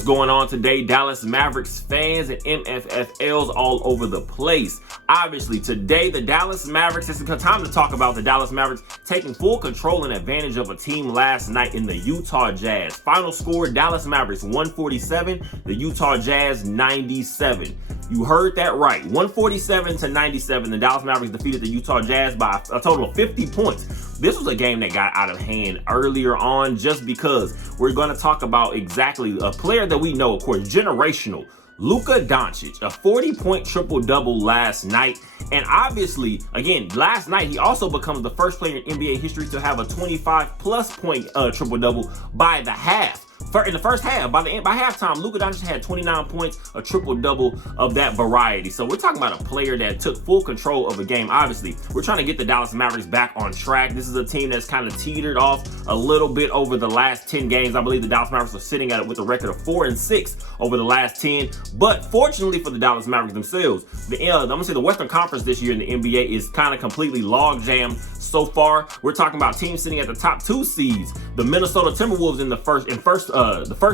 What's going on today, Dallas Mavericks fans and MFFLs all over the place? Obviously, today the Dallas Mavericks, it's time to talk about the Dallas Mavericks taking full control and advantage of a team last night in the Utah Jazz. Final score, Dallas Mavericks 147, the Utah Jazz 97. You heard that right. 147-97. The Dallas Mavericks defeated the Utah Jazz by a total of 50 points. This was a game that got out of hand earlier on just because we're going to talk about exactly a player that we know, of course, generational. Luka Doncic, a 40-point triple-double last night. And obviously, again, last night, he also becomes the first player in NBA history to have a 25-plus point triple-double by the half. In the first half, by halftime, Luka Doncic had 29 points, a triple-double of that variety. So we're talking about a player that took full control of a game. Obviously, we're trying to get the Dallas Mavericks back on track. This is a team that's kind of teetered off a little bit over the last 10 games. I believe the Dallas Mavericks are sitting at it with a record of 4-6 over the last 10. But fortunately for the Dallas Mavericks themselves, I'm going to say the Western Conference this year in the NBA is kind of completely log-jammed so far. We're talking about teams sitting at the top 2 seeds. The Minnesota Timberwolves in the first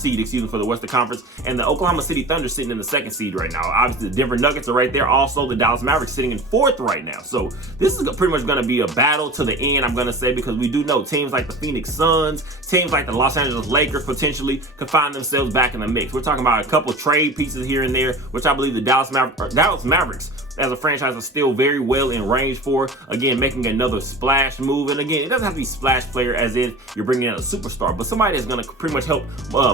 seed, for the Western Conference, and the Oklahoma City Thunder sitting in the 2nd seed right now. Obviously, the Denver Nuggets are right there. Also, the Dallas Mavericks sitting in 4th right now. So this is pretty much going to be a battle to the end, I'm going to say, because we do know teams like the Phoenix Suns, teams like the Los Angeles Lakers potentially could find themselves back in the mix. We're talking about a couple trade pieces here and there, which I believe the Dallas Mavericks as a franchise are still very well in range for. Again, making another splash move. And again, it doesn't have to be splash player as if you're bringing in a superstar, but somebody that's going to pretty much help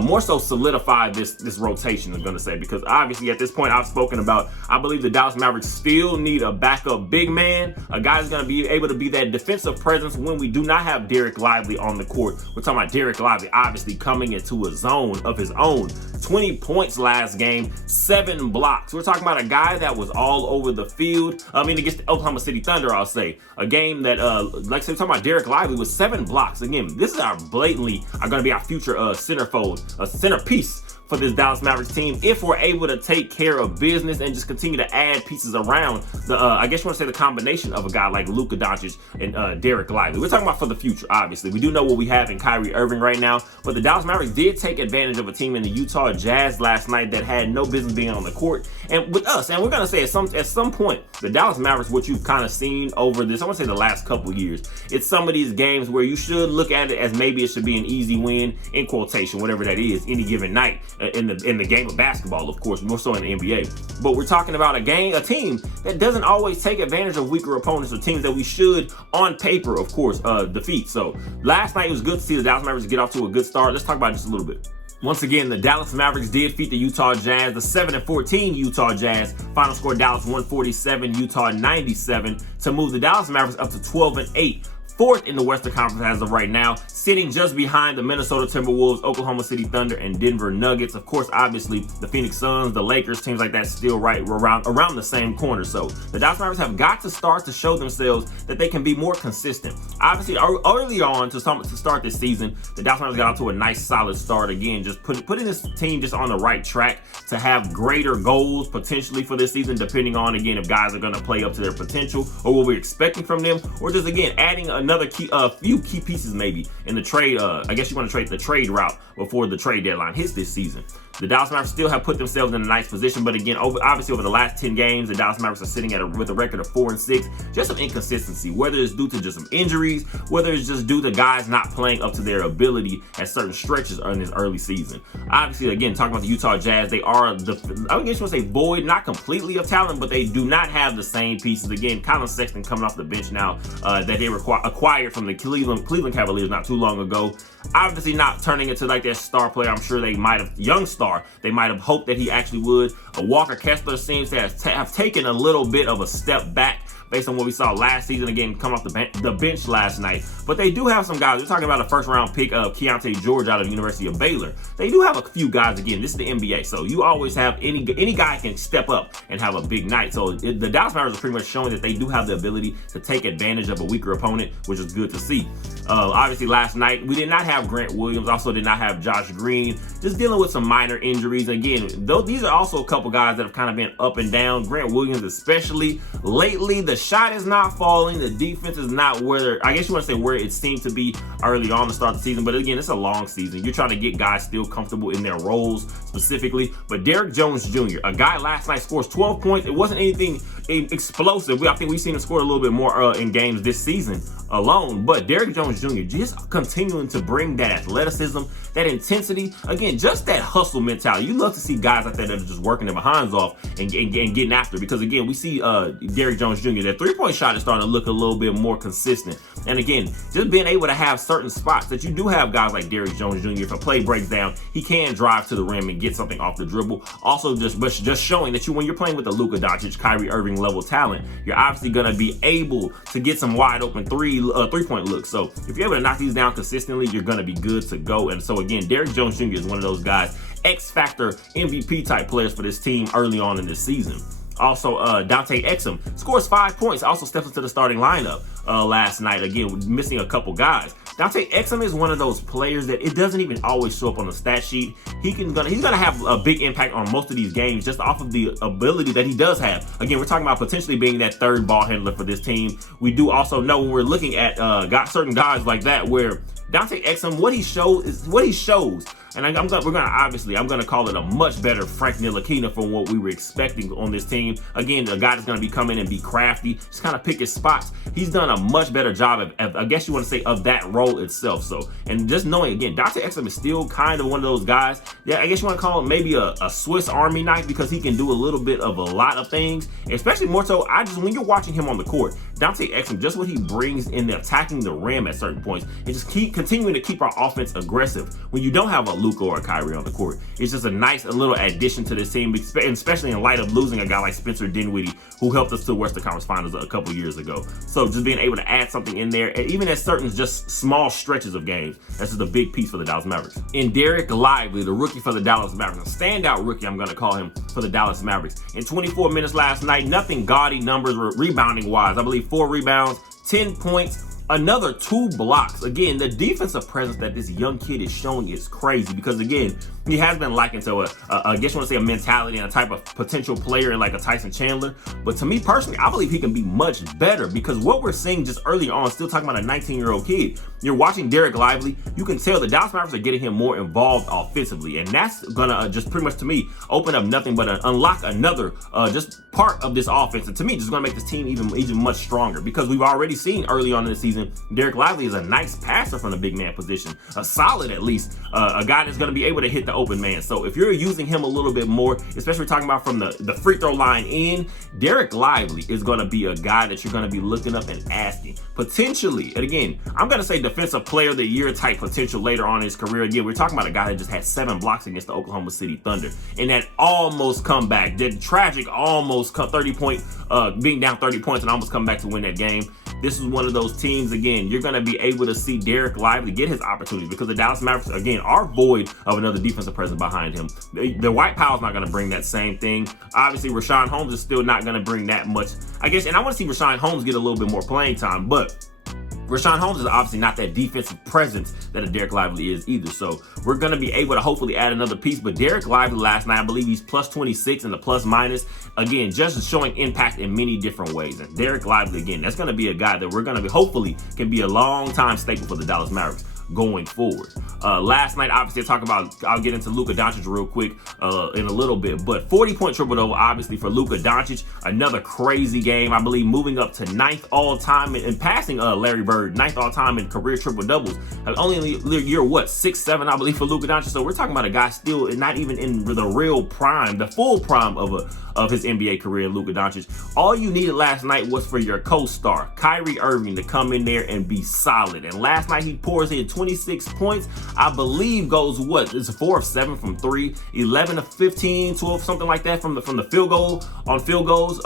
more so solidify this rotation, I'm going to say, because obviously at this point I've spoken about, I believe the Dallas Mavericks still need a backup big man, a guy that's going to be able to be that defensive presence when we do not have Derek Lively on the court. We're talking about Derek Lively obviously coming into a zone of his own. 20 points last game, 7 blocks. We're talking about a guy that was all over the field. Against the Oklahoma City Thunder, I'll say. A game that, like I said, we're talking about Derek Lively with 7 blocks. Again, this is going to be our future centerpiece for this Dallas Mavericks team if we're able to take care of business and just continue to add pieces around the, I guess you want to say the combination of a guy like Luka Doncic and Derek Lively. We're talking about for the future, obviously. We do know what we have in Kyrie Irving right now, but the Dallas Mavericks did take advantage of a team in the Utah Jazz last night that had no business being on the court. And with us, and we're going to say at some point, the Dallas Mavericks, what you've kind of seen over this, I want to say the last couple of years, it's some of these games where you should look at it as maybe it should be an easy win, in quotation, whatever that is, any given night. In the game of basketball, of course, more so in the NBA. But we're talking about a team that doesn't always take advantage of weaker opponents or teams that we should, on paper, of course, defeat. So last night it was good to see the Dallas Mavericks get off to a good start. Let's talk about it just a little bit. Once again, the Dallas Mavericks did defeat the Utah Jazz, the 7-14 Utah Jazz. Final score, Dallas 147, Utah 97, to move the Dallas Mavericks up to 12-8. 4th in the Western Conference as of right now, sitting just behind the Minnesota Timberwolves, Oklahoma City Thunder, and Denver Nuggets. Of course, obviously, the Phoenix Suns, the Lakers, teams like that still right around the same corner. So the Dallas Mavericks have got to start to show themselves that they can be more consistent. Obviously, early on to start this season, the Dallas Mavericks got off to a nice, solid start. Again, just putting this team just on the right track to have greater goals potentially for this season, depending on, again, if guys are going to play up to their potential or what we're expecting from them, or just, again, adding another few key pieces maybe in the trade. I guess you want to trade the trade route before the trade deadline hits this season. The Dallas Mavericks still have put themselves in a nice position, but again, obviously over the last 10 games, the Dallas Mavericks are sitting with a record of 4-6. Just some inconsistency, whether it's due to just some injuries, whether it's just due to guys not playing up to their ability at certain stretches in this early season. Obviously, again, talking about the Utah Jazz, they are I guess you want to say void, not completely of talent, but they do not have the same pieces. Again, Colin Sexton coming off the bench now that they acquired from the Cleveland Cavaliers not too long ago. Obviously not turning into like their star player. I'm sure they might have, young star, they might have hoped that he actually would. Walker Kessler seems to have taken a little bit of a step back based on what we saw last season, again, come off the bench last night. But they do have some guys. We're talking about a first-round pick of Keontae George out of the University of Baylor. They do have a few guys. Again, this is the NBA, so you always have any guy can step up and have a big night. So the Dallas Mavericks are pretty much showing that they do have the ability to take advantage of a weaker opponent, which is good to see. Obviously, last night, we did not have Grant Williams, also did not have Josh Green, just dealing with some minor injuries. Again, though these are also a couple guys that have kind of been up and down. Grant Williams especially. Lately, the the shot is not falling. The defense is not where, I guess you want to say where it seemed to be early on to start the season. But again, it's a long season. You're trying to get guys still comfortable in their roles specifically. But Derrick Jones Jr., a guy last night scores 12 points. It wasn't anything explosive. I think we've seen him score a little bit more in games this season alone. But Derrick Jones Jr. just continuing to bring that athleticism, that intensity, again, just that hustle mentality. You love to see guys like that that are just working their behinds off and getting after, because again, we see Derrick Jones Jr., that three-point shot is starting to look a little bit more consistent. And again, just being able to have certain spots that you do have guys like Derrick Jones Jr., if a play breaks down, he can drive to the rim and get something off the dribble. Also, just showing that when you're playing with the Luka Doncic, Kyrie Irving level talent, you're obviously going to be able to get some wide open three-point looks. So if you're able to knock these down consistently, you're going to be good to go. And so again, Derrick Jones Jr. is one of those guys, X-Factor MVP type players for this team early on in this season. Also, Dante Exum scores 5 points, also steps into the starting lineup last night, again, missing a couple guys. Dante Exum is one of those players that it doesn't even always show up on the stat sheet. He's gonna have a big impact on most of these games just off of the ability that he does have. Again, we're talking about potentially being that third ball handler for this team. We do also know when we're looking at certain guys like that, where Dante Exum, what he shows is what he shows. And I'm gonna call it a much better Frank Ntilikina from what we were expecting on this team. Again, a guy that's gonna be coming and be crafty, just kind of pick his spots. He's done a much better job of I guess you want to say, of that role itself. So, and just knowing, again, Dante Exum is still kind of one of those guys. Yeah, I guess you want to call him maybe a Swiss Army knife, because he can do a little bit of a lot of things, especially more so. When you're watching him on the court, Dante Exum, just what he brings in the attacking the rim at certain points, and just continuing to keep our offense aggressive. When you don't have a Luka or a Kyrie on the court, it's just a nice little addition to this team, especially in light of losing a guy like Spencer Dinwiddie, who helped us to the Western Conference Finals a couple years ago. So just being able to add something in there, and even at certain just small stretches of games, that's just a big piece for the Dallas Mavericks. And Dereck Lively, the rookie for the Dallas Mavericks, a standout rookie, I'm going to call him, for the Dallas Mavericks. In 24 minutes last night, nothing gaudy numbers rebounding wise. I believe 4 rebounds, 10 points, another 2 blocks. Again, the defensive presence that this young kid is showing is crazy, because again, he has been likened to I guess you want to say a mentality and a type of potential player like a Tyson Chandler. But to me personally, I believe he can be much better, because what we're seeing just early on, still talking about a 19-year-old kid, you're watching Dereck Lively, you can tell the Dallas Mavericks are getting him more involved offensively, and that's gonna just pretty much, to me, open up nothing but unlock another just part of this offense, and to me, just gonna make this team even much stronger, because we've already seen early on in the season, Dereck Lively is a nice passer from the big man position, a solid at least, a guy that's gonna be able to hit the open man. So if you're using him a little bit more, especially talking about from the free throw line in, Dereck Lively is gonna be a guy that you're gonna be looking up and asking, potentially, and again, I'm gonna say defensive player of the year type potential later on in his career. Again, we're talking about a guy that just had 7 blocks against the Oklahoma City Thunder, and that almost comeback, that tragic almost 30-point, being down 30 points and almost come back to win that game. This is one of those teams, again, you're going to be able to see Dereck Lively get his opportunities, because the Dallas Mavericks, again, are void of another defensive presence behind him. The White Powell's not going to bring that same thing. Obviously, Richaun Holmes is still not going to bring that much, I guess, and I want to see Richaun Holmes get a little bit more playing time, but Richaun Holmes is obviously not that defensive presence that a Dereck Lively is either. So we're going to be able to hopefully add another piece. But Dereck Lively last night, I believe he's plus 26 in the plus minus. Again, just showing impact in many different ways. And Dereck Lively, again, that's going to be a guy that we're going to be, hopefully, can be a long-time staple for the Dallas Mavericks going forward. Last night, obviously, I'll get into Luka Doncic real quick in a little bit, but 40-point triple-double, obviously, for Luka Doncic. Another crazy game, I believe, moving up to 9th all-time and passing Larry Bird, 9th all-time in career triple-doubles. Only in the year, 6-7, I believe, for Luka Doncic. So we're talking about a guy still not even in the real prime, the full prime of his NBA career, Luka Doncic. All you needed last night was for your co-star, Kyrie Irving, to come in there and be solid. And last night, he pours in 26 points. I believe goes it's 4 of 7 from 3, 11 of 15, 12, something like that from the field goals.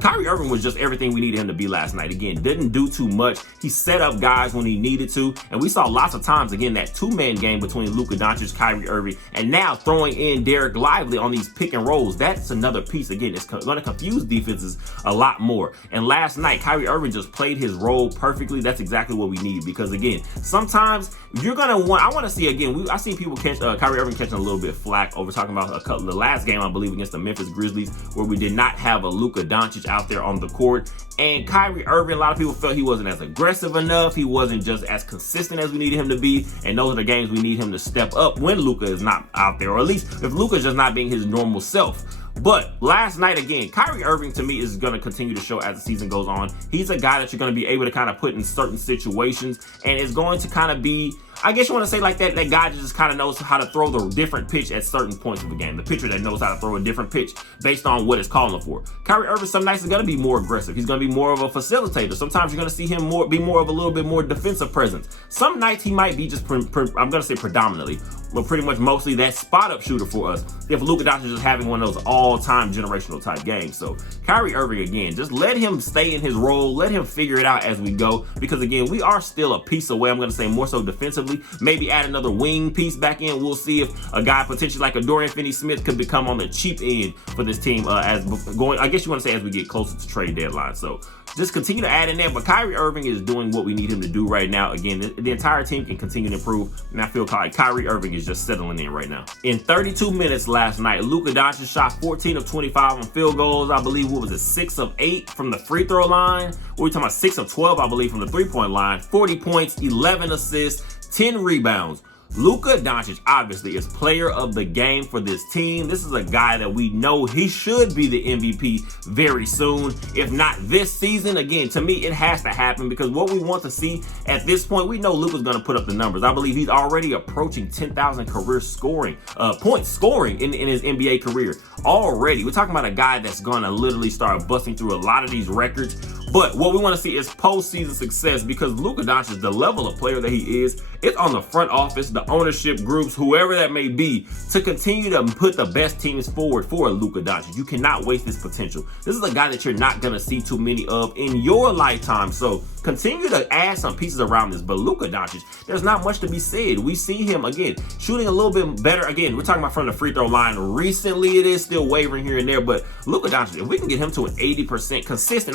Kyrie Irving was just everything we needed him to be last night. Again, didn't do too much. He set up guys when he needed to. And we saw lots of times, again, that 2-man game between Luka Doncic, Kyrie Irving, and now throwing in Dereck Lively on these pick and rolls. That's another piece. Again, it's going to confuse defenses a lot more. And last night, Kyrie Irving just played his role perfectly. That's exactly what we need, because, again, sometimes you're going to I want to see, again, I seen people catch Kyrie Irving catching a little bit flack over talking about the last game, I believe, against the Memphis Grizzlies, where we did not have a Luka Doncic Doncic out there on the court. And Kyrie Irving, a lot of people felt he wasn't as aggressive enough. He wasn't just as consistent as we needed him to be. And those are the games we need him to step up when Luka is not out there, or at least if Luka is just not being his normal self. But last night, again, Kyrie Irving to me is going to continue to show as the season goes on. He's a guy that you're going to be able to kind of put in certain situations, and is going to kind of be, I guess you want to say like that guy that just kind of knows how to throw the different pitch at certain points of the game. The pitcher that knows how to throw a different pitch based on what it's calling for. Kyrie Irving some nights is going to be more aggressive. He's going to be more of a facilitator. Sometimes you're going to see him be more of a little bit more defensive presence. Some nights he might be just, I'm going to say predominantly, but pretty much mostly that spot-up shooter for us if Luka Doncic is having one of those all-time generational type games. So Kyrie Irving, again, just let him stay in his role. Let him figure it out as we go, because, again, we are still a piece away. I'm going to say more so defensively. Maybe add another wing piece back in. We'll see if a guy potentially like a Dorian Finney-Smith could become on the cheap end for this team as going, I guess you want to say, as we get closer to trade deadline. So just continue to add in there. But Kyrie Irving is doing what we need him to do right now. Again, the entire team can continue to improve, and I feel like Kyrie Irving is just settling in right now. In 32 minutes last night, Luka Doncic shot 14 of 25 on field goals. I believe, what was it, 6 of 8 from the free throw line. We're talking about 6 of 12, I believe, from the three-point line. 40 points, 11 assists, 10 rebounds. Luka Doncic obviously is player of the game for this team. This is a guy that we know he should be the MVP very soon, if not this season. Again, to me, it has to happen, because what we want to see at this point, we know Luka's going to put up the numbers. I believe he's already approaching 10,000 career scoring, points scoring in his NBA career already. We're talking about a guy that's going to literally start busting through a lot of these records. But what we want to see is postseason success, because Luka Doncic, the level of player that he is, it's on the front office, the ownership groups, whoever that may be, to continue to put the best teams forward for Luka Doncic. You cannot waste this potential. This is a guy that you're not going to see too many of in your lifetime. So continue to add some pieces around this. But Luka Doncic, there's not much to be said. We see him, again, shooting a little bit better. Again, we're talking about from the free throw line. Recently, it is still wavering here and there. But Luka Doncic, if we can get him to an 80% consistent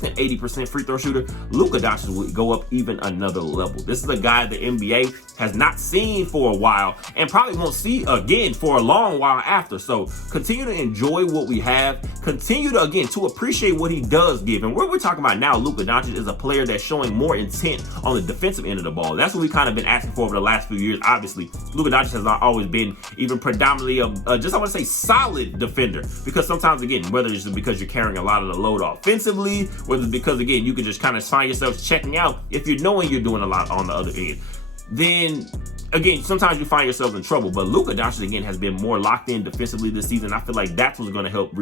80% free throw shooter, Luka Doncic would go up even another level. This is a guy the NBA has not seen for a while, and probably won't see again for a long while after. So continue to enjoy what we have. Continue to, again, to appreciate what he does give. And what we're talking about now, Luka Doncic is a player that's showing more intent on the defensive end of the ball. That's what we kind of been asking for over the last few years. Obviously, Luka Doncic has not always been even predominantly just, I want to say, solid defender, because sometimes, again, whether it's because you're carrying a lot of the load offensively, whether it's because, again, you can just kind of find yourself checking out if you're knowing you're doing a lot on the other end, then again, sometimes you find yourself in trouble. But Luka Doncic, again, has been more locked in defensively this season. I feel like that's what's going to help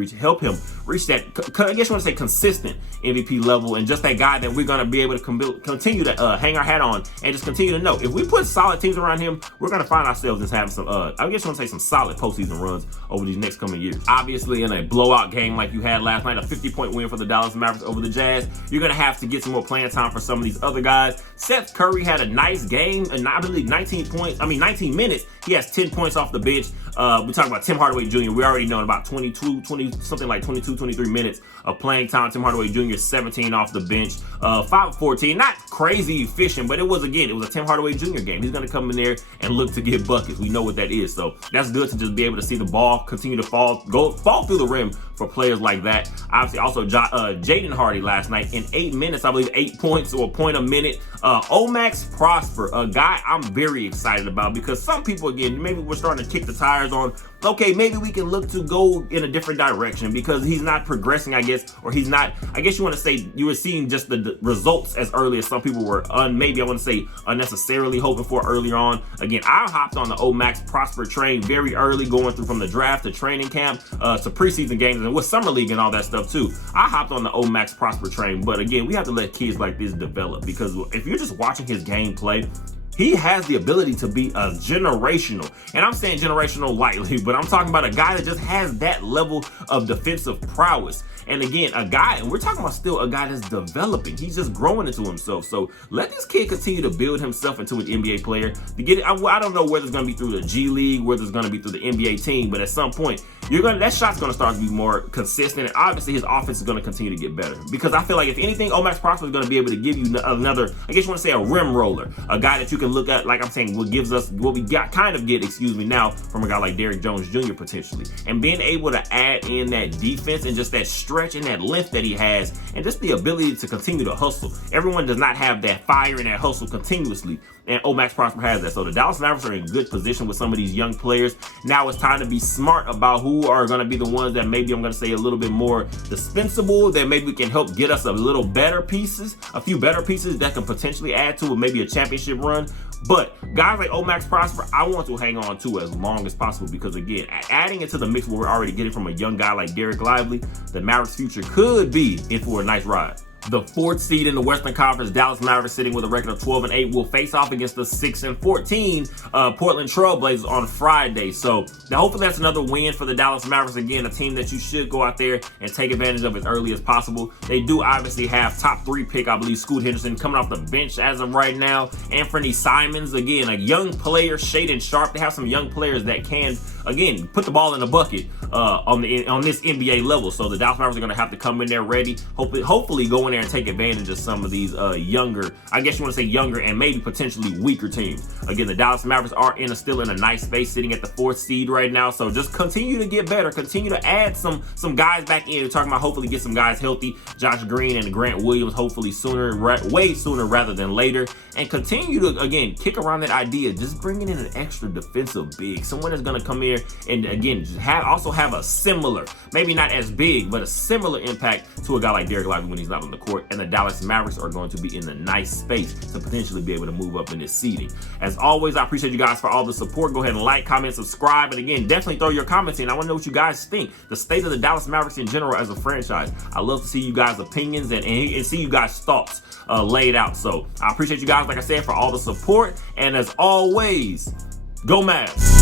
him reach that, I guess you want to say, consistent MVP level, and just that guy that we're going to be able to continue to hang our hat on, and just continue to know if we put solid teams around him, we're going to find ourselves just having some, I guess you want to say, some solid postseason runs over these next coming years. Obviously, in a blowout game like you had last night, a 50-point win for the Dallas Mavericks over the Jazz, you're going to have to get some more playing time for some of these other guys. Seth Curry had a nice game, and I believe 19 minutes. He has 10 points off the bench. We talk about Tim Hardaway Jr. We already know in about 23 minutes of playing time. Tim Hardaway Jr. 17 off the bench, 5 of 14. Not crazy efficient, but it was a Tim Hardaway Jr. game. He's going to come in there and look to get buckets. We know what that is. So that's good to just be able to see the ball continue to fall through the rim for players like that. Obviously, also Jaden Hardy last night in 8 minutes, I believe 8 points or a point a minute. Omax Prosper, a guy I'm very excited about, because some people, again, maybe we're starting to kick the tires on, okay, maybe we can look to go in a different direction because he's not progressing, I guess, or he's not, I guess you want to say, you were seeing just the results as early as some people were, maybe I want to say unnecessarily hoping for earlier on. Again, I hopped on the Omax Prosper train very early, going through from the draft to training camp to preseason games and with summer league and all that stuff too. I hopped on the Omax Prosper train, but again, we have to let kids like this develop, because if you're just watching his gameplay, he has the ability to be a generational, and I'm saying generational lightly, but I'm talking about a guy that just has that level of defensive prowess. And again, a guy, and we're talking about still a guy that's developing. He's just growing into himself. So let this kid continue to build himself into an NBA player. To get it, I don't know whether it's going to be through the G League, whether it's going to be through the NBA team, but at some point, that shot's going to start to be more consistent, and obviously his offense is going to continue to get better. Because I feel like if anything, Omax Prosper is going to be able to give you another, I guess you want to say, a rim roller, a guy that you can can look at, like I'm saying, what gives us what we got kind of get, now from a guy like Derrick Jones Jr. potentially. And being able to add in that defense and just that stretch and that length that he has, and just the ability to continue to hustle. Everyone does not have that fire and that hustle continuously, and Max Prosper has that. So the Dallas Mavericks are in good position with some of these young players. Now it's time to be smart about who are going to be the ones that maybe I'm going to say a little bit more dispensable, that maybe can help get us a few better pieces that can potentially add to maybe a championship run. But guys like Max Prosper, I want to hang on to as long as possible, because again, adding it to the mix where we're already getting from a young guy like Derek Lively, the Mavericks' future could be in for a nice ride. The 4th seed in the Western Conference, Dallas Mavericks, sitting with a record of 12-8, will face off against the 6-14 Portland Trailblazers on Friday. So now hopefully that's another win for the Dallas Mavericks. Again, a team that you should go out there and take advantage of as early as possible. They do obviously have top 3 pick, I believe, Scoot Henderson coming off the bench as of right now. Anthony Simons, again, a young player, Shaedon Sharpe. They have some young players that can, again, put the ball in the bucket on this NBA level. So the Dallas Mavericks are going to have to come in there ready, hopefully go in there and take advantage of some of these younger, I guess you want to say younger and maybe potentially weaker teams. Again, the Dallas Mavericks are still in a nice space, sitting at the 4th seed right now. So just continue to get better, continue to add some guys back in. We're talking about hopefully get some guys healthy, Josh Green and Grant Williams, hopefully way sooner rather than later, and continue to, again, kick around that idea, just bringing in an extra defensive big, someone that's going to come here and again just also have a similar, maybe not as big, but a similar impact to a guy like Derek Lively when he's not on the court. And the Dallas Mavericks are going to be in a nice space to potentially be able to move up in this seeding. As always, I appreciate you guys for all the support. Go ahead and like, comment, subscribe, and again, definitely throw your comments in. I want to know what you guys think, the state of the Dallas Mavericks in general as a franchise. I love to see you guys' opinions and see you guys' thoughts laid out. So I appreciate you guys, like I said, for all the support. And as always, go Mavs.